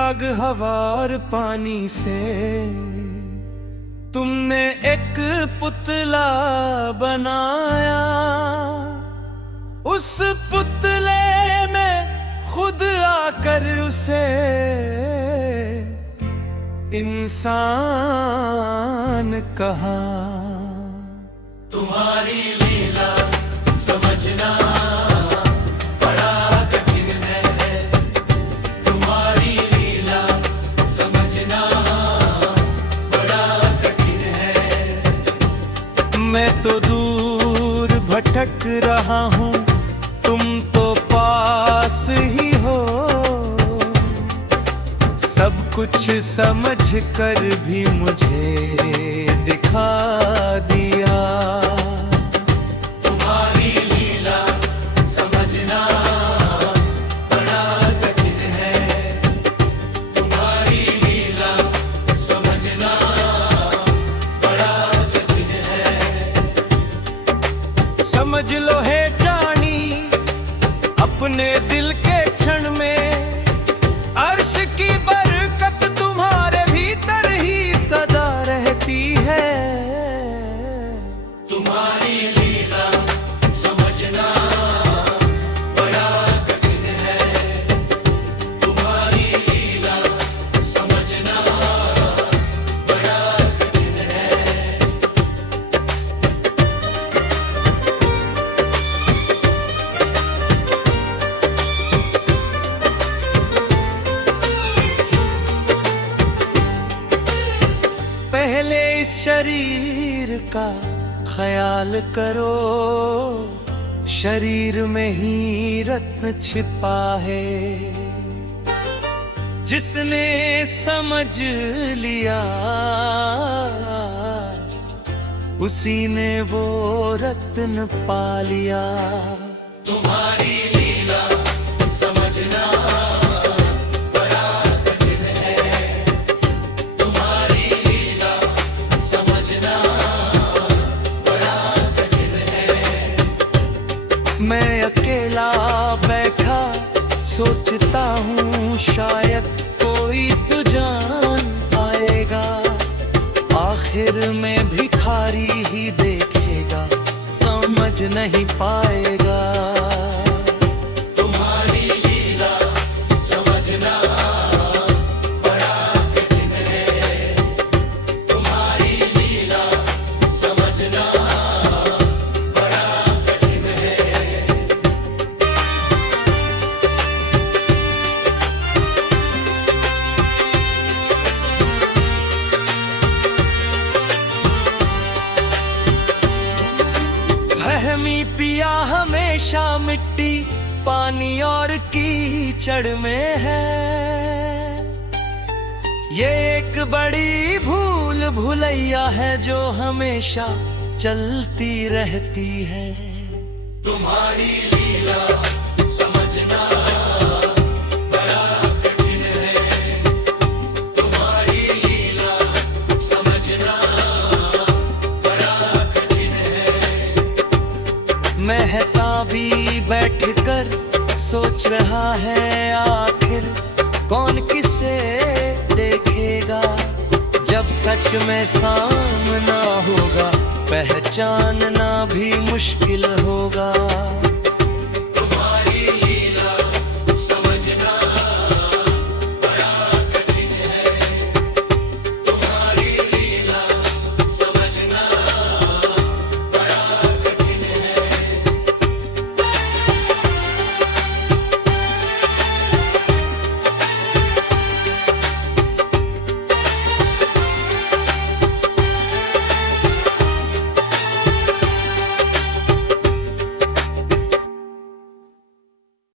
आग हवा और पानी से तुमने एक पुतला बनाया। उस पुतले में खुद आकर उसे इंसान कहा। तुम्हारी लीला समझना बड़ा कठिन है। तुम्हारी लीला समझना बड़ा कठिन है। मैं तो दूर भटक रहा हूँ, तुम तो पास ही हो। सब कुछ समझ कर भी मुझे दिखा दिया। तुम्हारी लीला समझना बड़ा कठिन है। तुम्हारी लीला समझना बड़ा कठिन है। समझ लो है जानी अपने दिल के क्षण में, अर्श की बरकत तुम्हारे भीतर ही सदा रहती है। तुम्हारी लीला समझना बड़ा कठिन है। तुम्हारी लीला समझना बड़ा कठिन है। पहले इस शरीर का ख्याल करो, शरीर में ही रत्न छिपा है। जिसने समझ लिया उसी ने वो रत्न पा लिया। तुम्हारी लीला समझना बड़ा कठिन है। तुम्हारी लीला समझना बड़ा कठिन है। मैं अकेला बैठा सोचता हूँ, शायद कोई सुजान आएगा। आखिर में भिखारी ही देखेगा, समझ नहीं पाएगा। तुम्हारी लीला समझना बड़ा कठिन है। तुम्हारी लीला समझना बड़ा कठिन है। वहमी पिया हमेशा मिट्टी पानी और कीचड़ में है। ये एक बड़ी भूल भुलैया है जो हमेशा चलती रहती है। तुम्हारी लीला समझना बड़ा कठिन है। तुम्हारी लीला समझना बड़ा कठिन है। महताबी बैठकर सोच रहा है, आखिर कौन किसे देखेगा। जब सच में सामना होगा, पहचानना भी मुश्किल होगा।